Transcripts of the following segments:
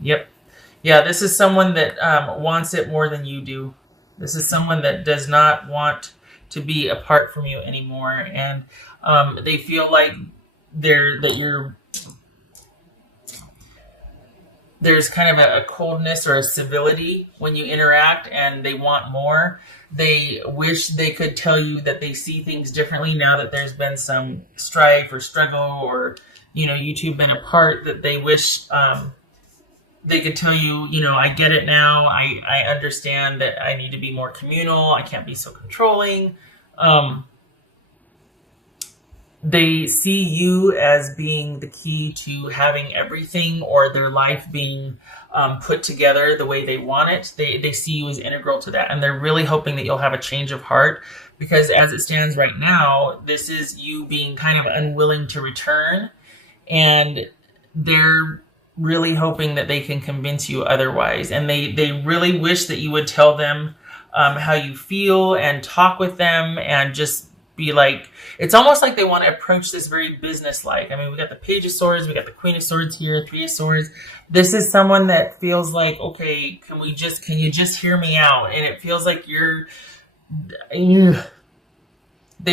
Yep. Yeah, this is someone that wants it more than you do. This is someone that does not want to be apart from you anymore, and they feel like there's kind of a coldness or a civility when you interact, and they want more. They wish they could tell you that they see things differently now that there's been some strife or struggle, or you two have been apart. That they wish they could tell you, I get it now. I understand that I need to be more communal. I can't be so controlling. Um, they see you as being the key to having everything or their life being put together the way they want it. They see you as integral to that. And they're really hoping that you'll have a change of heart, because as it stands right now, this is you being kind of unwilling to return. And they're really hoping that they can convince you otherwise. And they really wish that you would tell them how you feel and talk with them and just be like, it's almost like they want to approach this very business-like. I mean, we got the Page of Swords, we got the Queen of Swords here, Three of Swords. This is someone that feels like, okay, can you just hear me out? And it feels like they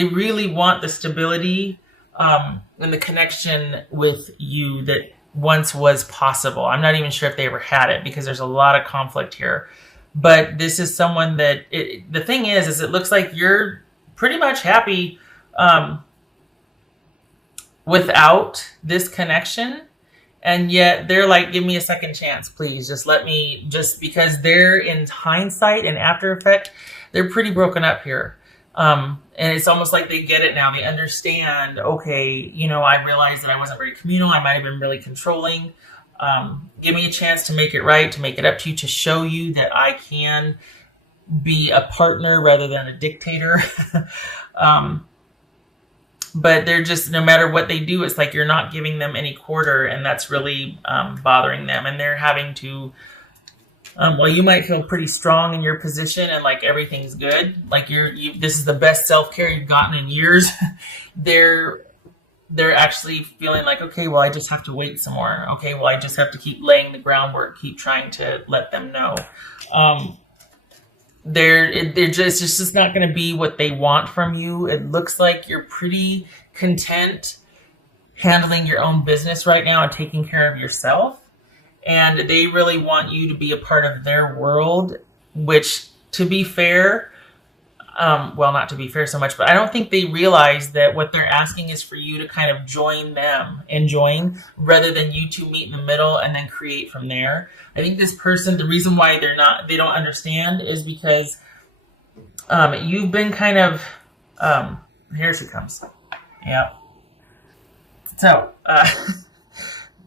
really want the stability and the connection with you that once was possible. I'm not even sure if they ever had it, because there's a lot of conflict here. But this is someone that, the thing is it looks like you're pretty much happy without this connection. And yet they're like, give me a second chance, please. Just because they're, in hindsight and after effect, they're pretty broken up here. And it's almost like they get it now. They understand, okay, I realized that I wasn't very communal. I might have been really controlling. Give me a chance to make it right, to make it up to you, to show you that I can be a partner rather than a dictator. But they're just, no matter what they do, it's like you're not giving them any quarter, and that's really bothering them. And they're having to, well, you might feel pretty strong in your position and like everything's good. Like this is the best self-care you've gotten in years. they're actually feeling like, okay, well, I just have to wait some more. Okay, well, I just have to keep laying the groundwork, keep trying to let them know. It's just not going to be what they want from you. It looks like you're pretty content handling your own business right now and taking care of yourself. And they really want you to be a part of their world, which, to be fair, well, not to be fair so much, but I don't think they realize that what they're asking is for you to kind of join them and join, rather than you two meet in the middle and then create from there. I think this person, the reason why they don't understand is because you've been kind of, here she comes. Yeah. So,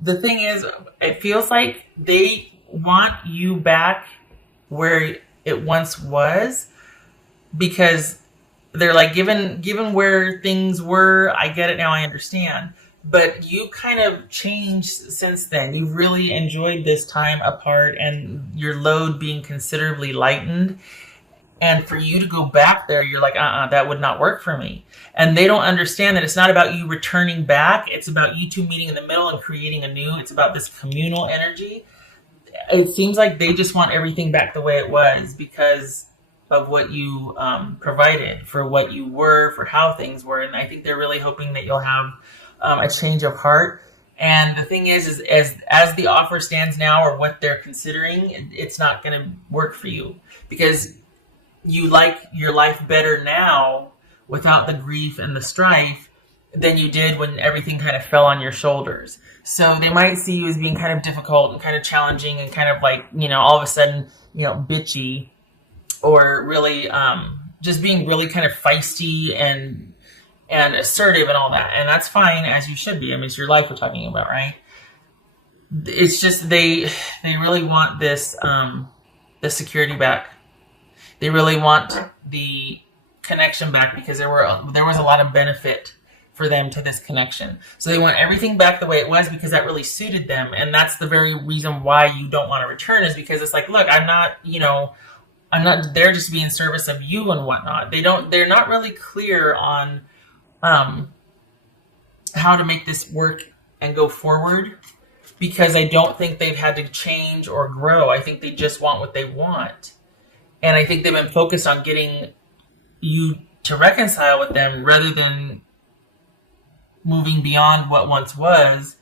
the thing is, it feels like they want you back where it once was, because they're like, given where things were, I get it now, I understand. But you kind of changed since then. You've really enjoyed this time apart and your load being considerably lightened. And for you to go back there, you're like, that would not work for me. And they don't understand that it's not about you returning back. It's about you two meeting in the middle and creating anew. It's about this communal energy. It seems like they just want everything back the way it was because of what you provided, for what you were, for how things were. And I think they're really hoping that you'll have a change of heart. And the thing is as the offer stands now, or what they're considering, it's not going to work for you, because you like your life better now without the grief and the strife than you did when everything kind of fell on your shoulders. So they might see you as being kind of difficult and kind of challenging and kind of like, all of a sudden, bitchy, or really just being really kind of feisty and assertive and all that. And that's fine, as you should be. I mean, it's your life we're talking about, right? It's just they really want this the security back. They really want the connection back, because there was a lot of benefit for them to this connection. So they want everything back the way it was, because that really suited them. And that's the very reason why you don't want to return, is because it's like, look, I'm not there just to be in service of you and whatnot. They're not really clear on how to make this work and go forward. because I don't think they've had to change or grow. I think they just want what they want. And I think they've been focused on getting you to reconcile with them rather than moving beyond what once was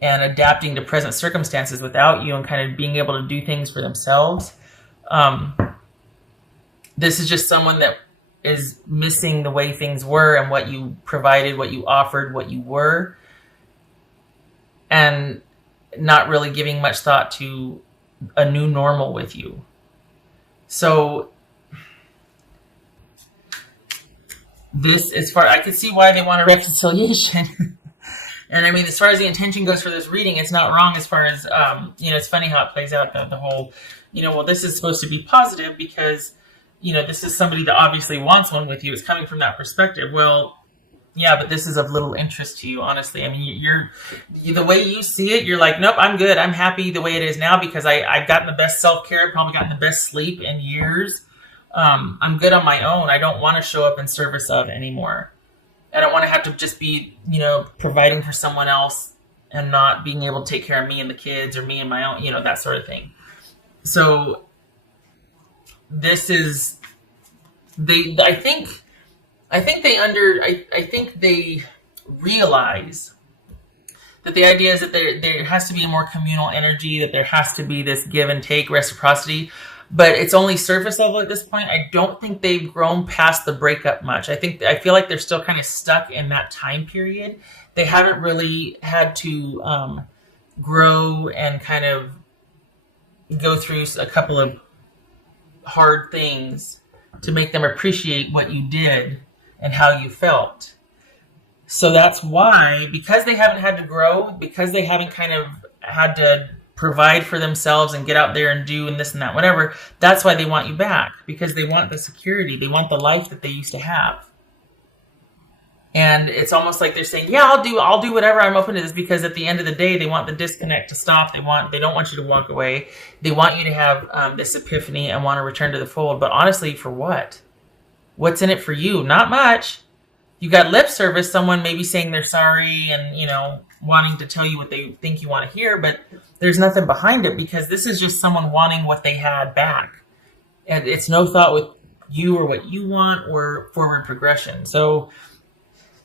and adapting to present circumstances without you and kind of being able to do things for themselves. This is just someone that is missing the way things were and what you provided, what you offered, what you were, and not really giving much thought to a new normal with you. So this, as far I can see why they want a reconciliation. And I mean, as far as the intention goes for this reading, it's not wrong as far as, it's funny how it plays out, the whole, well, this is supposed to be positive because, this is somebody that obviously wants one with you. It's coming from that perspective. Well, yeah, but this is of little interest to you, honestly. I mean, the way you see it, you're like, nope, I'm good. I'm happy the way it is now because I've gotten the best self-care, probably gotten the best sleep in years. I'm good on my own. I don't want to show up in service of anymore. I don't want to have to just be, providing for someone else and not being able to take care of me and the kids or me and my own, that sort of thing. So this is, I think they realize that the idea is that there has to be more communal energy, that there has to be this give and take reciprocity. But it's only surface level at this point. I don't think they've grown past the breakup much. I feel like they're still kind of stuck in that time period. They haven't really had to grow and kind of go through a couple of hard things to make them appreciate what you did and how you felt. So that's why, because they haven't had to grow, because they haven't kind of had to provide for themselves and get out there and do and this and that, whatever, that's why they want you back, because they want the security. They want the life that they used to have. And it's almost like they're saying, yeah, I'll do whatever. I'm open to this, because at the end of the day, they want the disconnect to stop. They don't want you to walk away. They want you to have this epiphany and want to return to the fold. But honestly, for what? What's in it for you? Not much. You got lip service, someone maybe saying they're sorry and, wanting to tell you what they think you want to hear, but there's nothing behind it, because this is just someone wanting what they had back. And it's no thought with you or what you want or forward progression. So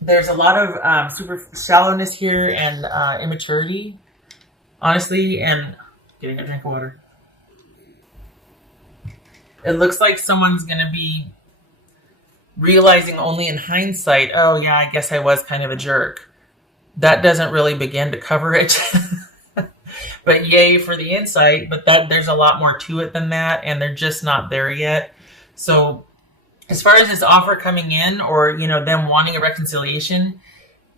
there's a lot of super shallowness here and immaturity, honestly, and getting a drink of water. It looks like someone's going to be realizing only in hindsight, oh yeah, I guess I was kind of a jerk. That doesn't really begin to cover it. But yay for the insight, but there's a lot more to it than that, and they're just not there yet. So as far as this offer coming in, or them wanting a reconciliation,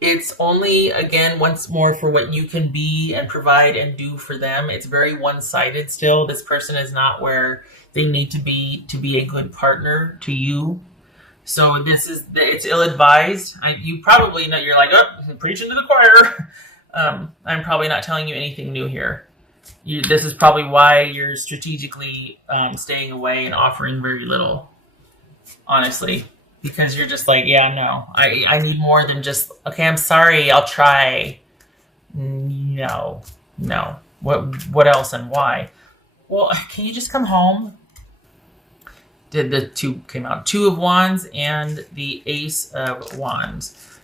it's only, again, once more, for what you can be and provide and do for them. It's very one-sided still. This person is not where they need to be a good partner to you. So it's ill-advised. You probably know, you're like, oh, preaching to the choir. I'm probably not telling you anything new here. This is probably why you're strategically staying away and offering very little, honestly. Because you're just like, yeah, no. I need more than just, okay, I'm sorry, I'll try. No. What else and why? Well, can you just come home? The two came out. 2 of Wands and the Ace of Wands.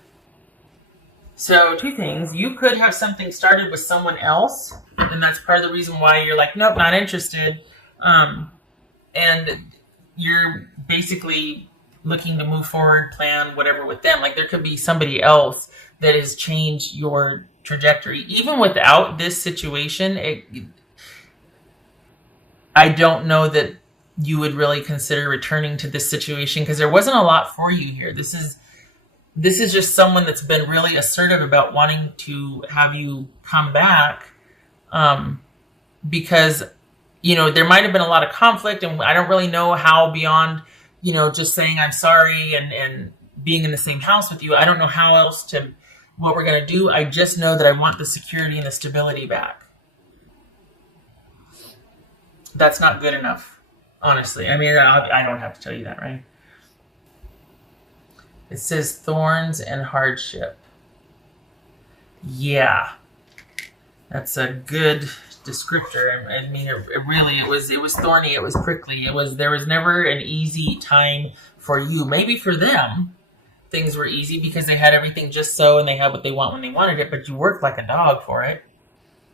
So 2 things. You could have something started with someone else, and that's part of the reason why you're like, nope, not interested. And you're basically looking to move forward, plan whatever with them. Like, there could be somebody else that has changed your trajectory. Even without this situation, I don't know that you would really consider returning to this situation, because there wasn't a lot for you here. This is just someone that's been really assertive about wanting to have you come back, because there might have been a lot of conflict, and I don't really know how beyond just saying I'm sorry and being in the same house with you. I don't know how else what we're going to do. I just know that I want the security and the stability back. That's not good enough. Honestly, I mean, I don't have to tell you that, right? It says thorns and hardship. Yeah. That's a good descriptor. I mean, it was thorny. It was prickly. There was never an easy time for you. Maybe for them, things were easy because they had everything just so, and they had what they want when they wanted it. But you worked like a dog for it.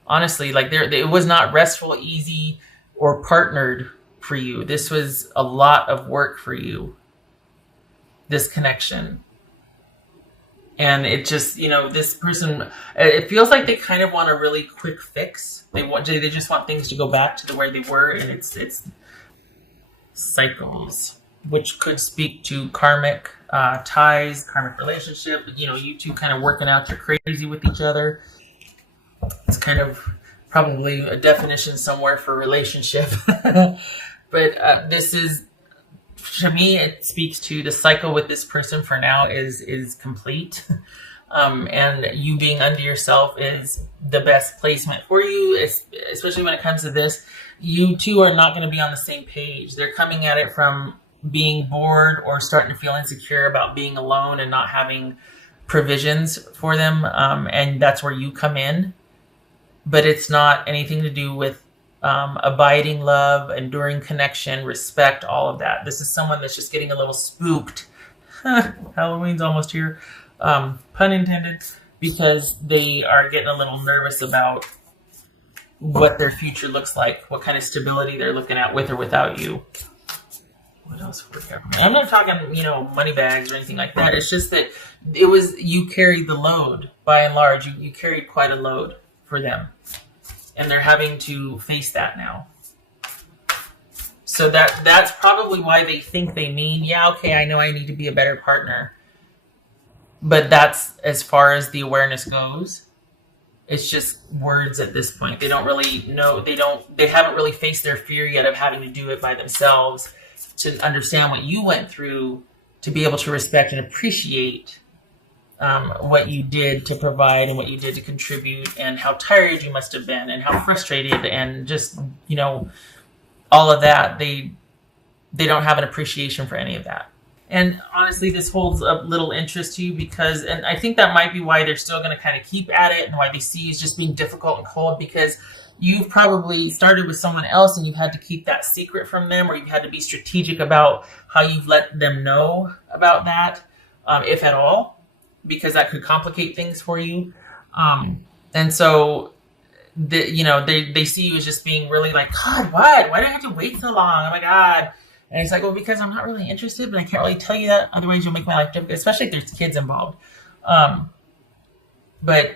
Honestly, like it was not restful, easy, or partnered for you. This was a lot of work for you. This connection. And it just, this person, it feels like they kind of want a really quick fix. They just want things to go back to the way they were, and it's cycles, which could speak to karmic ties, karmic relationship. You two kind of working out your crazy with each other. It's kind of probably a definition somewhere for relationship, but this is. To me, it speaks to the cycle with this person for now is complete. And you being unto yourself is the best placement for you, especially when it comes to this. You two are not going to be on the same page. They're coming at it from being bored or starting to feel insecure about being alone and not having provisions for them. And that's where you come in. But it's not anything to do with abiding love, enduring connection, respect, all of that. This is someone that's just getting a little spooked. Halloween's almost here. Pun intended, because they are getting a little nervous about what their future looks like, what kind of stability they're looking at with or without you. What else? I'm not talking, money bags or anything like that. It's just that you carried the load by and large. You carried quite a load for them. And they're having to face that now. So that's probably why they think they mean, yeah, okay, I know I need to be a better partner. But that's as far as the awareness goes. It's just words at this point. They don't really know, they haven't really faced their fear yet of having to do it by themselves to understand what you went through to be able to respect and appreciate what you did to provide and what you did to contribute, and how tired you must have been and how frustrated, and just, all of that. They don't have an appreciation for any of that. And honestly, this holds a little interest to you and I think that might be why they're still going to kind of keep at it, and why they see you as just being difficult and cold, because you've probably started with someone else and you've had to keep that secret from them, or you've had to be strategic about how you've let them know about that, if at all, because that could complicate things for you. And so, they see you as just being really like, God, what? Why do I have to wait so long? Oh my God. And it's like, well, because I'm not really interested, but I can't really tell you that. Otherwise, you'll make my life difficult, especially if there's kids involved. But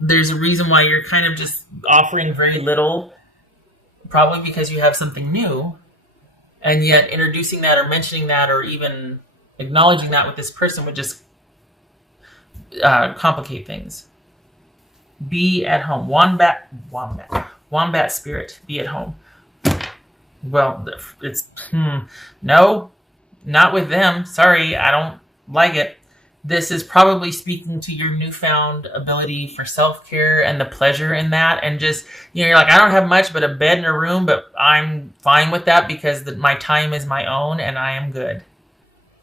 there's a reason why you're kind of just offering very little, probably because you have something new. And yet introducing that or mentioning that or even acknowledging that with this person would just complicate things. Be at home. Wombat spirit. Be at home. Well, it's no, not with them. Sorry, I don't like it. This is probably speaking to your newfound ability for self-care and the pleasure in that, and just, you're like, I don't have much but a bed and a room, but I'm fine with that because my time is my own and I am good.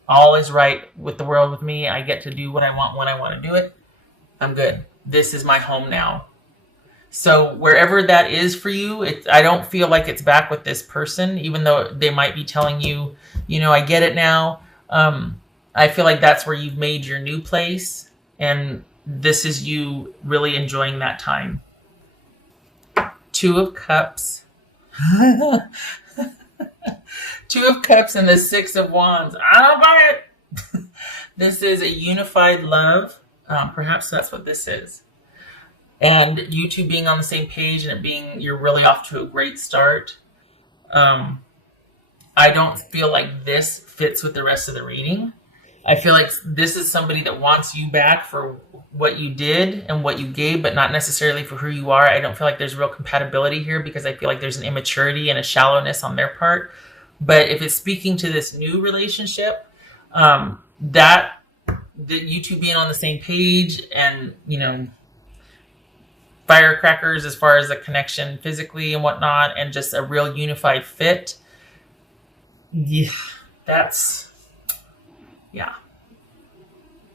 All is right with the world with me. I get to do what I want when I want to do it. I'm good. This is my home now. So wherever that is for you, I don't feel like it's back with this person, even though they might be telling you, I get it now. I feel like that's where you've made your new place, and this is you really enjoying that time. 2 of Cups. 2 of Cups and the 6 of Wands. I don't buy it. This is a unified love. Perhaps that's what this is. And you two being on the same page, and you're really off to a great start. I don't feel like this fits with the rest of the reading. I feel like this is somebody that wants you back for what you did and what you gave, but not necessarily for who you are. I don't feel like there's real compatibility here, because I feel like there's an immaturity and a shallowness on their part. But if it's speaking to this new relationship, that you two being on the same page, and, firecrackers as far as the connection physically and whatnot, and just a real unified fit. Yeah, yeah.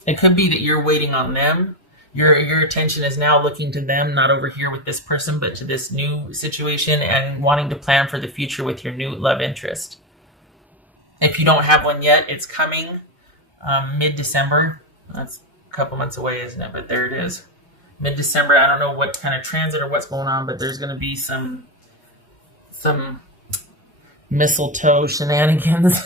It could be that you're waiting on them Your attention is now looking to them, not over here with this person, but to this new situation and wanting to plan for the future with your new love interest. If you don't have one yet, it's coming mid-December. That's a couple months away, isn't it? But there it is. Mid-December. I don't know what kind of transit or what's going on, but there's going to be some mistletoe shenanigans.